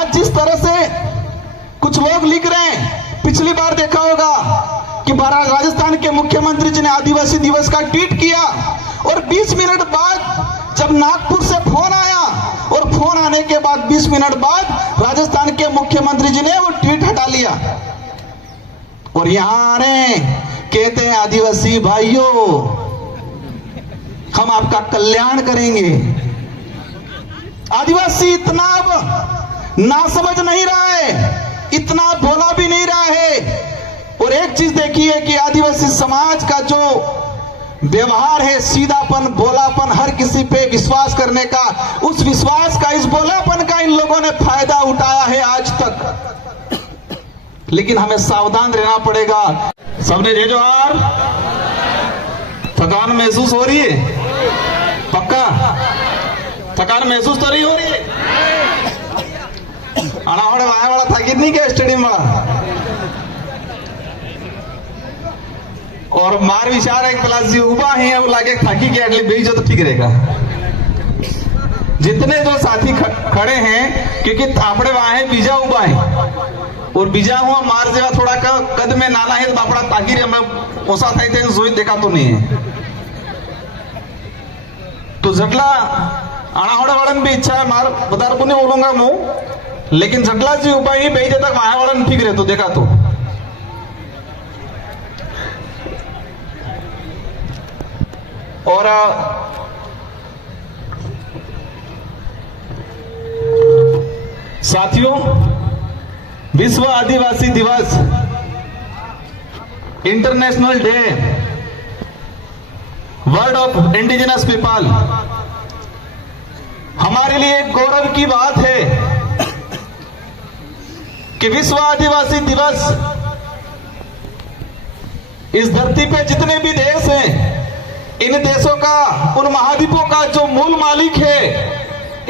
आज जिस तरह से कुछ लोग लिख रहे हैं, पिछली बार देखा होगा कि राजस्थान के मुख्यमंत्री जी ने आदिवासी दिवस का ट्वीट किया और 20 मिनट बाद जब नागपुर से फोन आया और फोन आने के बाद 20 मिनट बाद राजस्थान के मुख्यमंत्री जी ने वो ट्वीट हटा लिया और यहां आ रहे हैं, कहते हैं आदिवासी भाइयों हम आपका कल्याण करेंगे। आदिवासी इतना अब नासमझ नहीं रहा है, इतना भोला भी नहीं रहा है। और एक चीज देखिए कि आदिवासी समाज का जो व्यवहार है, सीधापन, भोलापन, हर किसी पे विश्वास करने का, उस विश्वास का, इस भोलापन का इन लोगों ने फायदा उठाया है आज तक। लेकिन हमें सावधान रहना पड़ेगा। सबने जय जोहार। थकान महसूस हो रही है? पक्का थकान महसूस तो नहीं हो रही है? अनावड़े वहां वाला था कितनी के स्टेडियम वाला और मार विचार एक क्लास जी उबा है वो लागे थाकी के अगले भेजो तो ठीक रहेगा। जितने जो साथी खड़े हैं, क्योंकि थापड़े वहां है, बीजा उबा है और बीजा हुआ मार जेवा थोड़ा कद में नाना है बापड़ा ताकी रे मैं ओसा था इतने जोई देखा तो नहीं है। तो जटला अनावड़ा वालन भी इच्छा है मार बदार को नहीं बोलूंगा मुंह, लेकिन जटला जी उबा ही भेजे तक वहां वालन ठीक रहे तो देखा तो। और साथियों, विश्व आदिवासी दिवस, international day, world of indigenous people, हमारे लिए एक गौरव की बात है कि विश्व आदिवासी दिवस इस धरती पे जितने भी देश हैं, इन देशों का, उन महाद्वीपों का जो मूल मालिक है,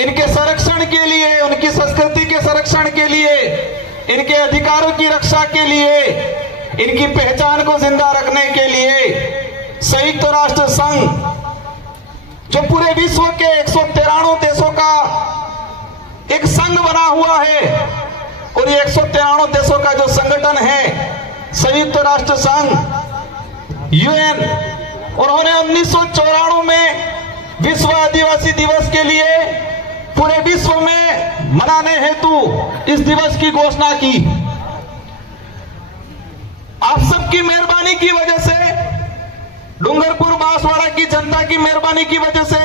इनके संरक्षण के लिए, उनकी संस्कृति के संरक्षण के लिए, इनके अधिकारों की रक्षा के लिए, इनकी पहचान को जिंदा रखने के लिए संयुक्त राष्ट्र संघ, जो पूरे विश्व के 193 देशों का एक संघ बना हुआ है, और ये 193 देशों का जो संगठन है संयुक्त राष्ट्र संघ, यूएन, उन्होंने 1994 में विश्व आदिवासी दिवस के लिए पूरे विश्व में मनाने हेतु इस दिवस की घोषणा की। आप सबकी मेहरबानी की वजह से, डूंगरपुर बांसवाड़ा की जनता की मेहरबानी की वजह से,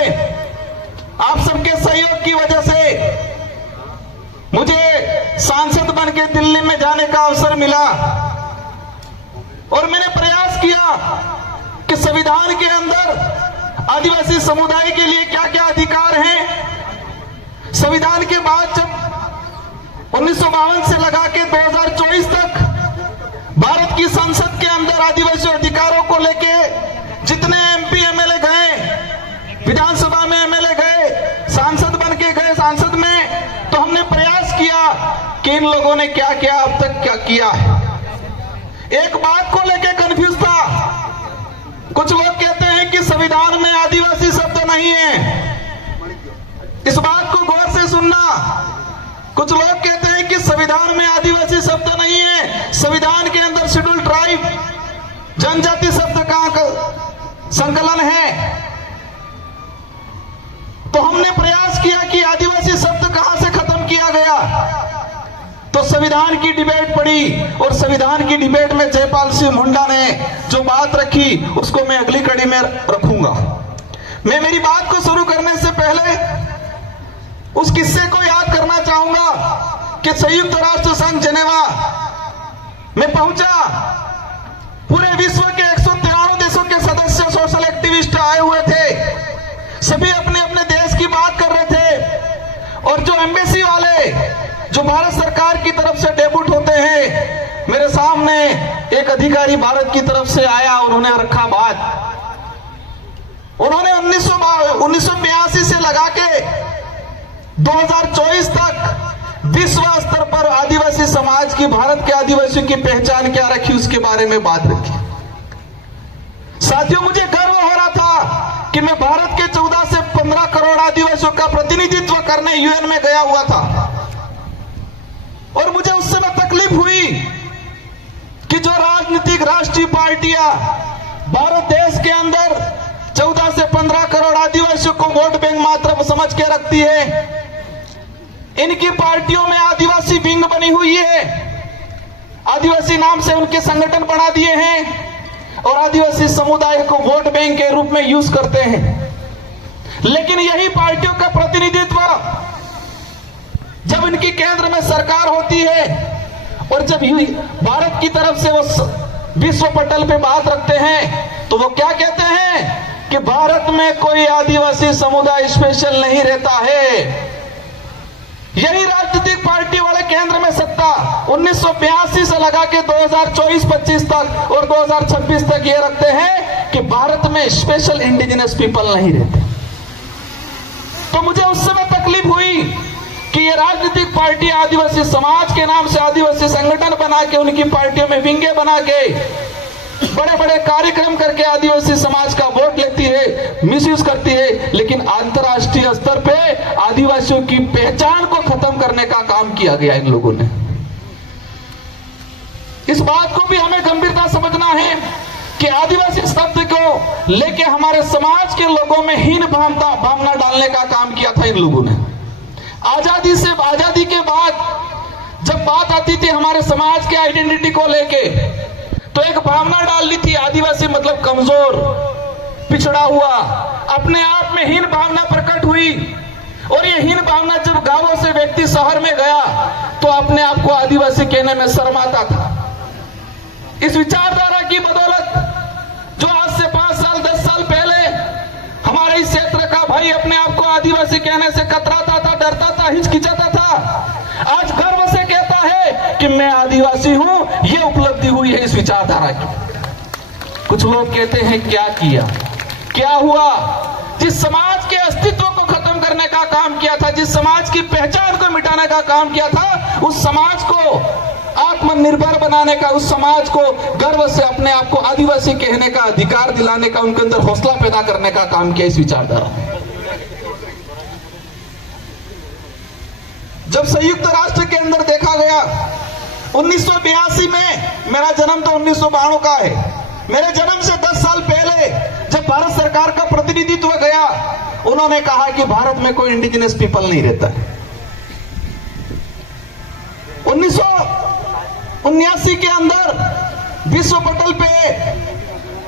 आप सबके सहयोग की वजह से मुझे सांसद बन के दिल्ली में जाने का अवसर मिला और मैंने प्रयास किया कि संविधान के अंदर आदिवासी समुदाय के लिए क्या क्या अधिकार हैं। संविधान के बाद जब 1952 से लगा के 2024 तक भारत की संसद के अंदर आदिवासी अधिकारों को लेके जितने एमपी एमएलए गए, विधानसभा में एमएलए गए, सांसद बन के गए सांसद में, तो हमने प्रयास किया कि इन लोगों ने क्या क्या अब तक क्या किया है। एक बात को लेके कंफ्यूज था, कुछ लोग कहते हैं कि संविधान में आदिवासी शब्द नहीं है, इस बात को गौर से सुनना। कुछ लोग कहते हैं कि संविधान में आदिवासी शब्द नहीं है, संविधान के अंदर शेड्यूल ट्राइब, जनजाति शब्द का संकलन है। तो हमने प्रयास किया कि आदिवासी शब्द कहां से खत्म किया गया, तो संविधान की डिबेट पड़ी और संविधान की डिबेट में जयपाल सिंह मुंडा ने जो बात रखी उसको मैं अगली कड़ी में रखूंगा। मैं मेरी बात को शुरू करने से पहले उस किस्से को याद करना चाहूंगा कि संयुक्त राष्ट्र संघ जेनेवा में पहुंचा, पूरे विश्व के 193 देशों के सदस्य सोशल एक्टिविस्ट आए हुए थे, सभी अपने अपने देश की बात कर रहे थे। और जो एम्बेसी वाले, जो भारत सरकार की तरफ से डेब्यूट होते हैं, मेरे सामने एक अधिकारी भारत की तरफ से आया, उन्होंने रखा बात। उन्होंने 1982 से लगा के 2024 तक विश्व स्तर पर आदिवासी समाज की, भारत के आदिवासियों की पहचान क्या रखी उसके बारे में बात रखी। साथियों, मुझे गर्व हो रहा था कि मैं भारत के 14 से 15 करोड़ आदिवासियों का प्रतिनिधित्व करने यूएन में गया हुआ था। राष्ट्रीय पार्टियां भारत देश के अंदर 14 से 15 करोड़ आदिवासियों को वोट बैंक मात्र समझ के रखती है। इनकी पार्टियों में आदिवासी विंग बनी हुई है, आदिवासी नाम से उनके संगठन बना दिए हैं और आदिवासी समुदाय को वोट बैंक के रूप में यूज करते हैं। लेकिन यही पार्टियों का प्रतिनिधित्व जब इनकी केंद्र में सरकार होती है और जब भारत की तरफ से वो विश्व पटल पे बात रखते हैं तो वो क्या कहते हैं कि भारत में कोई आदिवासी समुदाय स्पेशल नहीं रहता है। यही राजनीतिक पार्टी वाले केंद्र में सत्ता 1982 से लगा के 2024-25 तक और 2026 तक ये रखते हैं कि भारत में स्पेशल इंडिजिनस पीपल नहीं रहते। तो मुझे उस समय तकलीफ हुई कि ये राजनीतिक पार्टी आदिवासी समाज के नाम से आदिवासी संगठन बना के उनकी पार्टियों में विंगे बना के बड़े बड़े कार्यक्रम करके आदिवासी समाज का वोट लेती है, मिसयूज करती है। लेकिन अंतर्राष्ट्रीय स्तर पे आदिवासियों की पहचान को खत्म करने का काम किया गया इन लोगों ने। इस बात को भी हमें गंभीरता समझना है कि आदिवासी शब्द को लेके हमारे समाज के लोगों में हीन भावना डालने का काम किया था इन लोगों ने। आजादी के बाद जब बात आती थी हमारे समाज के आइडेंटिटी को लेके तो एक भावना डाल दी थी, आदिवासी मतलब कमजोर, पिछड़ा हुआ, अपने आप में हीन भावना प्रकट हुई। और ये हीन भावना जब गांवों से व्यक्ति शहर में गया तो अपने आप को आदिवासी कहने में शर्माता था। इस विचारधारा की बदौलत जो आज से 5 साल 10 साल पहले हमारे इस क्षेत्र का भाई अपने आप को आदिवासी कहने से कतराता था, डरता था, हिचकिचाता था, आज गर्व से कहता है कि मैं आदिवासी हूं। यह उपलब्धि हुई है इस विचारधारा की। कुछ लोग कहते हैं क्या हुआ? जिस समाज के अस्तित्व को खत्म करने का काम किया था, जिस समाज की पहचान को मिटाने का काम किया था, उस समाज को आत्मनिर्भर बनाने का, उस समाज को गर्व से अपने आप को आदिवासी कहने का अधिकार दिलाने का, उनके अंदर हौसला पैदा करने का काम किया इस विचारधारा। जब संयुक्त राष्ट्र के अंदर देखा गया 1982 में, मेरा जन्म तो 1992 का है, मेरे जन्म से 10 साल पहले जब भारत सरकार का प्रतिनिधित्व गया, उन्होंने कहा कि भारत में कोई इंडिजिनस पीपल नहीं रहता है। 1979 के अंदर विश्व पटल पे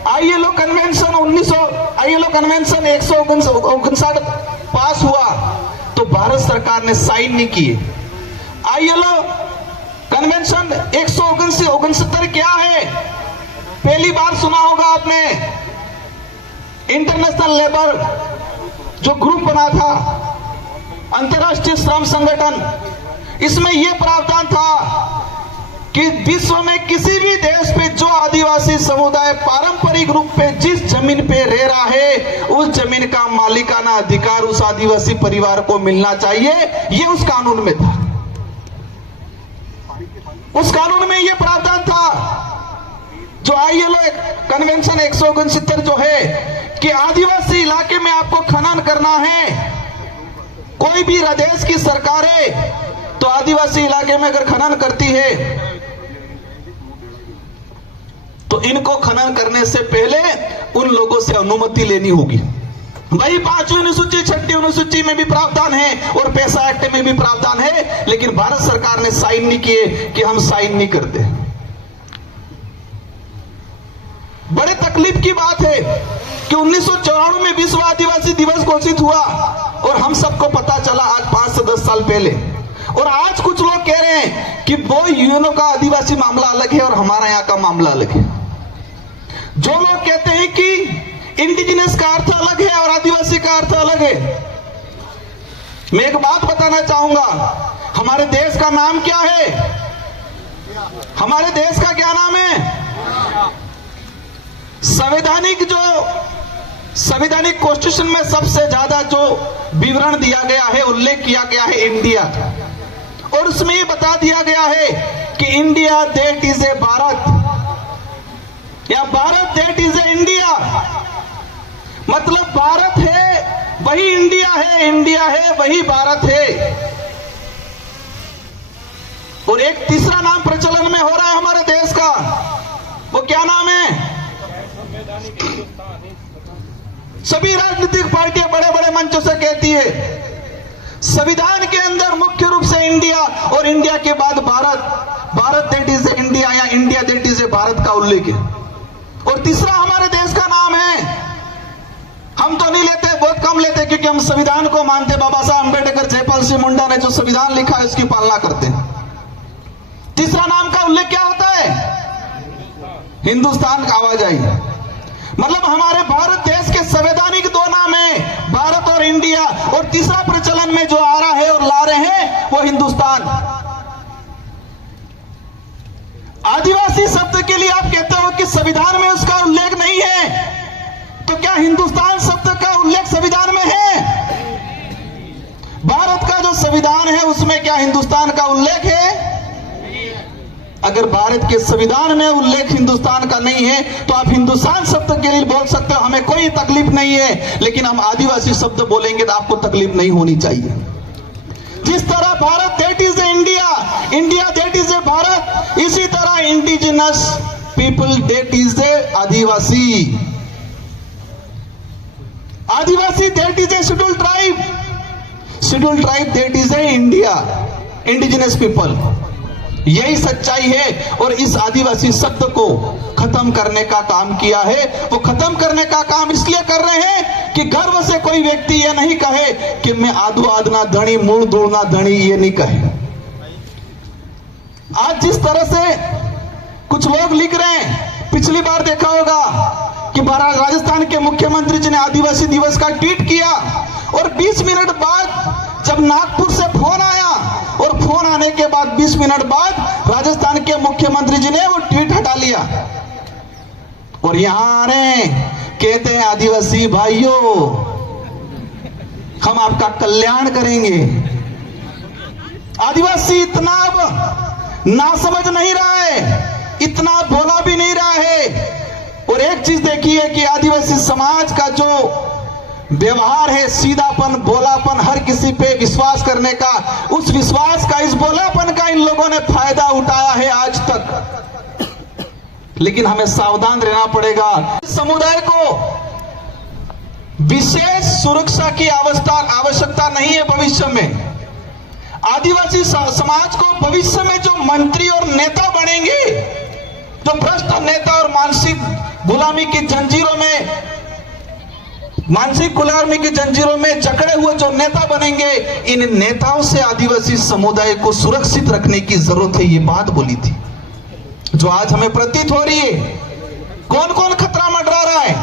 आईएलओ कन्वेंशन 159 पास हुआ तो भारत सरकार ने साइन नहीं किए। आईएलओ कन्वेंशन 169 क्या है? पहली बार सुना होगा आपने। इंटरनेशनल लेबर जो ग्रुप बना था, अंतर्राष्ट्रीय श्रम संगठन, इसमें यह प्रावधान था कि विश्व में किसी भी देश पे जो आदिवासी समुदाय पारंपरिक रूप पे जिस जमीन पे रह रहा है, उस जमीन का मालिकाना अधिकार उस आदिवासी परिवार को मिलना चाहिए। ये उस कानून में था, उस कानून में यह प्रावधान था। जो आईएलओ कन्वेंशन 169 जो है कि आदिवासी इलाके में आपको खनन करना है, कोई भी देश की सरकारें तो आदिवासी इलाके में अगर खनन करती है तो इनको खनन करने से पहले उन लोगों से अनुमति लेनी होगी। वही 5वीं अनुसूची 6वीं अनुसूची में भी प्रावधान है और पैसा एक्ट में भी प्रावधान है, लेकिन भारत सरकार ने साइन नहीं किए कि हम साइन नहीं करते। बड़े तकलीफ की बात है कि 1994 में विश्व आदिवासी दिवस घोषित हुआ और हम सबको पता चला आज 5 से 10 साल पहले। और आज कुछ लोग कह रहे हैं कि वो यूएनओ का आदिवासी मामला अलग है और हमारा यहाँ का मामला अलग है। जो लोग कहते हैं कि इंडिजिनस का अर्थ अलग है और आदिवासी का अर्थ अलग है, मैं एक बात बताना चाहूंगा, हमारे देश का नाम क्या है? हमारे देश का क्या नाम है? संवैधानिक कॉन्स्टिट्यूशन में सबसे ज्यादा जो विवरण दिया गया है, उल्लेख किया गया है इंडिया, और उसमें ये बता दिया गया है कि India that is a Bharat, या Bharat that is a India. मतलब भारत है वही इंडिया है, इंडिया है वही भारत है। और एक तीसरा नाम प्रचलन में हो रहा है हमारे देश का, वो क्या नाम है? सभी राजनीतिक पार्टियां बड़े बड़े मंचों से कहती है संविधान के अंदर मुख्य रूप से इंडिया और इंडिया के बाद भारत दैट इज इंडिया या इंडिया दैट इज भारत का उल्लेख है। और तीसरा हमारे देश का नाम है। हम तो नहीं लेते, बहुत कम लेते, क्योंकि हम संविधान को मानते। बाबा साहब अंबेडकर, जयपाल सिंह मुंडा ने जो संविधान लिखा है उसकी पालना करते हैं। तीसरा नाम का उल्लेख क्या होता है? हिंदुस्तान का आवाज आई। मतलब हमारे भारत देश के संवैधानिक दो नाम है, भारत और इंडिया, और तीसरा प्रचलन में जो आ रहा है और ला रहे हैं वो हिंदुस्तान। आदिवासी शब्द के लिए आप कहते हो कि संविधान में उसका उल्लेख नहीं है, तो क्या हिंदुस्तान शब्द का उल्लेख संविधान में है? भारत का जो संविधान है उसमें क्या हिंदुस्तान का उल्लेख है? अगर भारत के संविधान में उल्लेख हिंदुस्तान का नहीं है तो आप हिंदुस्तान शब्द के लिए बोल सकते हो, हमें कोई तकलीफ नहीं है। लेकिन हम आदिवासी शब्द बोलेंगे तो आपको तकलीफ नहीं होनी चाहिए। जिस तरह Bharat that is India, India that is a Bharat, इसी तरह indigenous people that is A Adivasi, Adivasi that is A schedule tribe, schedule tribe that is a India, indigenous people. यही सच्चाई है। और इस आदिवासी शब्द को खत्म करने का काम किया है। वो खत्म करने का काम इसलिए कर रहे हैं कि गर्व से कोई व्यक्ति ये नहीं कहे कि मैं आधु आदना धनी, मूल दूड़ना धनी, ये नहीं कहे। आज जिस तरह से कुछ लोग लिख रहे हैं, पिछली बार देखा होगा कि राजस्थान के मुख्यमंत्री जी ने आदिवासी दिवस का ट्वीट किया और 20 मिनट बाद जब नागपुर से फोन आया और फोन आने के बाद 20 मिनट बाद राजस्थान के मुख्यमंत्री जी ने वो ट्वीट हटा लिया और यहां आ रहे कहते हैं आदिवासी भाइयों हम आपका कल्याण करेंगे। आदिवासी इतना अब नासमझ नहीं रहा है, इतना भोला भी नहीं रहा है। और एक चीज देखिए कि आदिवासी समाज का जो व्यवहार है, सीधापन, भोलापन, हर किसी पे विश्वास करने का, उस विश्वास का, इस भोलापन का इन लोगों ने फायदा उठाया है आज तक। लेकिन हमें सावधान रहना पड़ेगा। समुदाय को विशेष सुरक्षा की आवश्यकता नहीं है भविष्य में। आदिवासी समाज को भविष्य में जो मंत्री और नेता बनेंगे, जो भ्रष्ट नेता और मानसिक गुलामी की जंजीरों में जकड़े हुए जो नेता बनेंगे, इन नेताओं से आदिवासी समुदाय को सुरक्षित रखने की जरूरत है। ये बात बोली थी जो आज हमें प्रतीत हो रही है। कौन कौन खतरा मंडरा रहा है?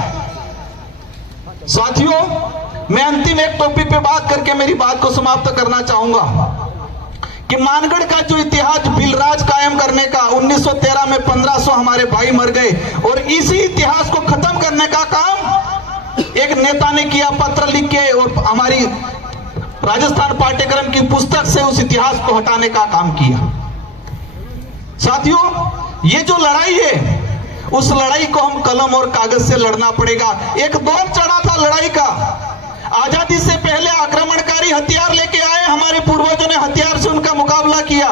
साथियों, मैं अंतिम एक टॉपिक पे बात करके मेरी बात को समाप्त करना चाहूंगा कि मानगढ़ का जो इतिहास बिलराज कायम करने का, 1913 में 1500 हमारे भाई मर गए और इसी इतिहास को खत्म करने का काम एक नेता ने किया, पत्र लिख के, और हमारी राजस्थान पाठ्यक्रम की पुस्तक से उस इतिहास को हटाने का काम किया। साथियों, ये जो लड़ाई है उस लड़ाई को हम कलम और कागज से लड़ना पड़ेगा। एक दौर चढ़ा था लड़ाई का। आजादी से पहले आक्रमणकारी हथियार लेके आए, हमारे पूर्वजों ने हथियार से उनका मुकाबला किया।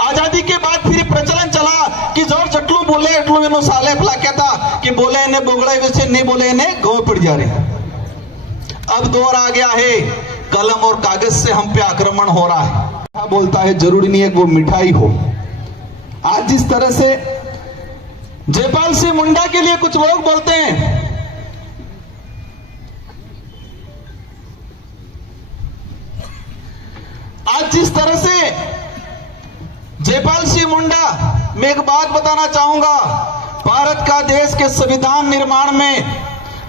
आजादी के बाद फिर प्रचलन चला कि जोर चटलू बोले एटलू इनो साले फला कहता कि बोले इन्हें बोगड़े वैसे नहीं बोले इन्हें गौ पड़ जा रहे। अब दौर आ गया है कलम और कागज से हम पे आक्रमण हो रहा है। बोलता है जरूरी नहीं है कि वो मिठाई हो। आज जिस तरह से जयपाल सिंह मुंडा के लिए कुछ लोग बोलते हैं, आज जिस तरह से जयपाल सिंह मुंडा, मैं एक बात बताना चाहूंगा, भारत का देश के संविधान निर्माण में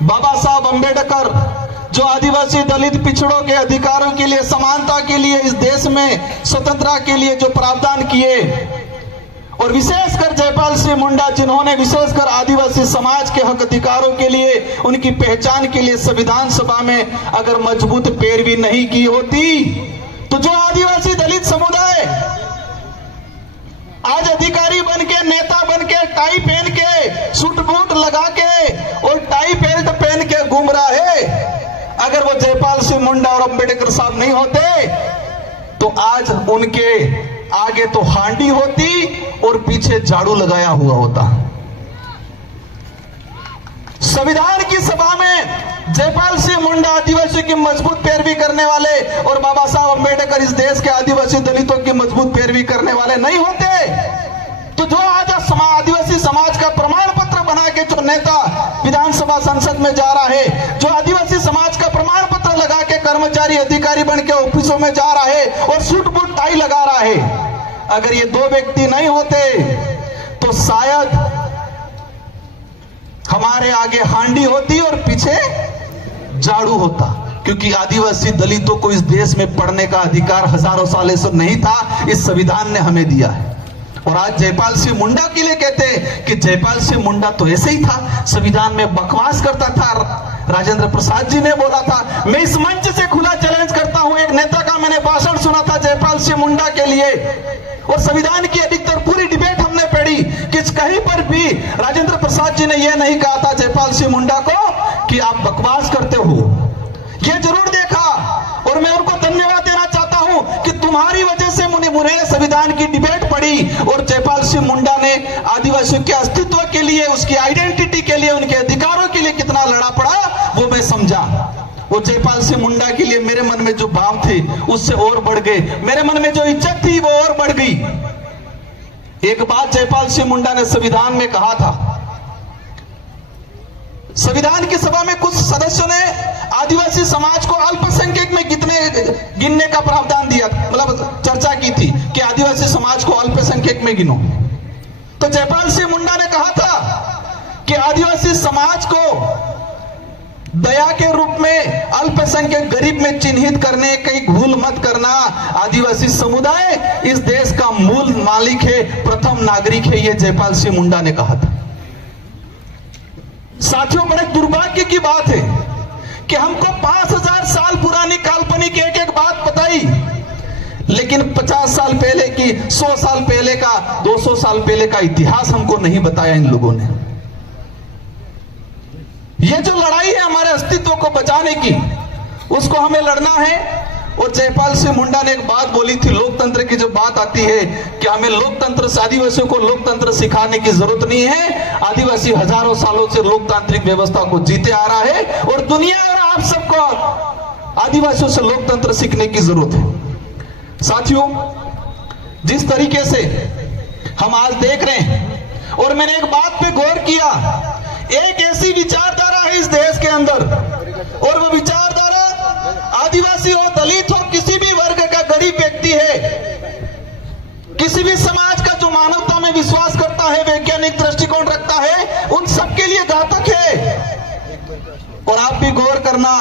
बाबा साहब अंबेडकर जो आदिवासी दलित पिछड़ों के अधिकारों के लिए, समानता के लिए, इस देश में स्वतंत्रता के लिए जो प्रावधान किए, और विशेषकर जयपाल सिंह मुंडा जिन्होंने विशेषकर आदिवासी समाज के हक अधिकारों के लिए, उनकी पहचान के लिए संविधान सभा में अगर मजबूत पैरवी नहीं की होती तो जो आदिवासी दलित समुदाय आज अधिकारी बन के, नेता बन के, टाई पहन के, सूट बूट लगा के और टाई बेल्ट पहन के घूम रहा है, अगर वो जयपाल सिंह मुंडा और अंबेडकर साहब नहीं होते तो आज उनके आगे तो हांडी होती और पीछे झाड़ू लगाया हुआ होता। संविधान की सभा में जयपाल सिंह मुंडा आदिवासियों की मजबूत पैरवी करने वाले और बाबा साहब अम्बेडकर इस देश के आदिवासी दलितों की मजबूत पैरवी करने वाले नहीं होते तो जो आज आदिवासी समाज का प्रमाण पत्र बना के जो नेता विधानसभा संसद में जा रहा है, जो आदिवासी समाज का प्रमाण पत्र लगा के कर्मचारी अधिकारी बन के ऑफिसों में जा रहा है और सूट बूट टाई लगा रहा है, अगर ये दो व्यक्ति नहीं होते तो शायद हमारे आगे हांडी होती और पीछे झाड़ू होता, क्योंकि आदिवासी दलितों को इस देश में पढ़ने का अधिकार हजारों सालों से नहीं था, इस संविधान ने हमें दिया है। और आज जयपाल सिंह मुंडा के लिए कहते हैं कि जयपाल सिंह मुंडा तो ऐसे ही था, संविधान में बकवास करता था। राजेंद्र प्रसाद जी ने बोला था, मैं इस मंच से खुला चैलेंज करता हूं, एक नेता का मैंने भाषण सुना था जयपाल सिंह मुंडा के लिए, और संविधान की अधिकतर पूरी डिबेट हमने पढ़ी कि कहीं पर भी राजेंद्र प्रसाद जी ने यह नहीं कहा था जयपाल सिंह मुंडा को कि आप बकवास करते हो। यह जरूर देखा और मैं उनको धन्यवाद देना चाहता हूं कि तुम्हारी वजह से मुझे संविधान की डिबेट पढ़ी और जयपाल सिंह मुंडा ने आदिवासियों के अस्तित्व के लिए, उसकी आइडेंटिटी के लिए, उनके अधिकारों के लिए कितना लड़ा पड़ा वो मैं समझा। वो जयपाल सिंह मुंडा के लिए मेरे मन में जो भाव थे उससे और बढ़ गए, मेरे मन में जो इज्जत थी वो और बढ़ गई। एक बात जयपाल सिंह मुंडा ने संविधान में कहा था, संविधान की सभा में कुछ सदस्यों ने आदिवासी समाज को अल्पसंख्यक में गिनने का प्रावधान दिया, मतलब चर्चा की थी कि आदिवासी समाज को अल्पसंख्यक में गिनो। तो जयपाल सिंह मुंडा ने कहा था कि आदिवासी समाज को दया के रूप में अल्पसंख्यक गरीब में चिन्हित करने की भूल मत करना। आदिवासी समुदाय इस देश का मूल मालिक है, प्रथम नागरिक है, यह जयपाल सिंह मुंडा ने कहा था। साथियों, बड़े दुर्भाग्य की बात है कि हमको 5000 साल पुरानी काल्पनिक एक एक बात बताई, लेकिन 50 साल पहले की, 100 साल पहले का, 200 साल पहले का इतिहास हमको नहीं बताया इन लोगों ने। यह जो लड़ाई है हमारे अस्तित्व को बचाने की, उसको हमें लड़ना है। और जयपाल सिंह मुंडा ने एक बात बोली थी, लोकतंत्र की जब बात आती है कि हमें लोकतंत्र से, आदिवासियों को लोकतंत्र सिखाने की जरूरत नहीं है, आदिवासी हजारों सालों से लोकतांत्रिक व्यवस्था को जीते आ रहा है और दुनिया और आप सबको आदिवासियों से लोकतंत्र सीखने की जरूरत है। साथियों, जिस तरीके से हम आज देख रहे हैं, और मैंने एक बात पे गौर किया, एक ऐसी विचारधारा है इस देश के अंदर, और वो विचारधारा आदिवासी हो, दलित हो, किसी भी वर्ग का गरीब व्यक्ति है, किसी भी समाज का जो मानवता में विश्वास करता है, वैज्ञानिक दृष्टिकोण रखता है, उन सबके लिए घातक है। और आप भी गौर करना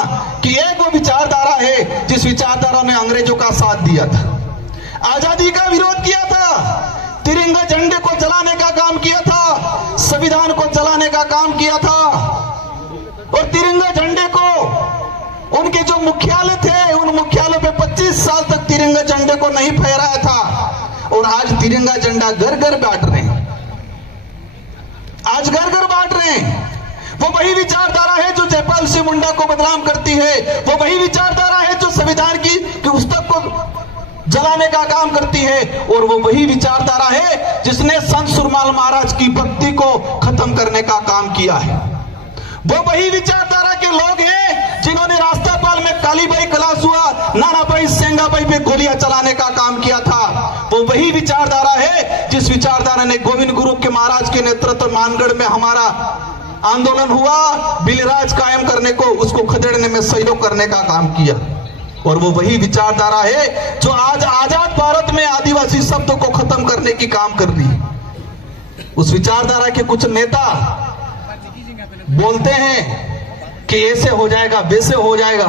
कि एक वो विचारधारा है जिस विचारधारा ने अंग्रेजों का साथ दिया था, आजादी का विरोध किया था, तिरंगा झंडे को जलाने का काम किया था, संविधान को जलाने का काम किया था, और तिरंगा झंडे को, उनके जो मुख्यालय थे उन मुख्यालय पे 25 साल तक तिरंगा झंडे को नहीं फहराया था, और आज तिरंगा झंडा घर घर बांट रहे हैं, आज घर घर बांट रहे हैं। वो वही विचारधारा है जो जयपाल सिंह मुंडा को बदनाम करती है, वो वही विचारधारा है जो संविधान की पुस्तक को जलाने का काम करती है, और वो वही विचारधारा है जिसने संत सुरमाल महाराज की भक्ति को खत्म करने का काम किया है। वो वही विचारधारा के लोग हैं जिन्होंने रास्तापाल में कालीबाई कलासुआ, नानाबाई, सेंगाबाई पे गोलियां चलाने का काम किया था। वो वही विचारधारा है जिस विचारधारा ने गोविंद गुरु के महाराज के नेतृत्व मानगढ़ में हमारा आंदोलन हुआ, बिलराज कायम करने को, उसको खदेड़ने में सहयोग करने का काम किया। और वो वही विचारधारा है जो आज आजाद भारत में आदिवासी शब्द को खत्म करने की काम कर रही है। उस विचारधारा के कुछ नेता बोलते हैं कि ऐसे हो जाएगा, वैसे हो जाएगा।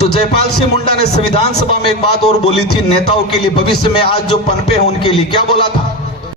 तो जयपाल सिंह मुंडा ने संविधान सभा में एक बात और बोली थी नेताओं के लिए, भविष्य में आज जो पनपे हैं उनके लिए, क्या बोला था?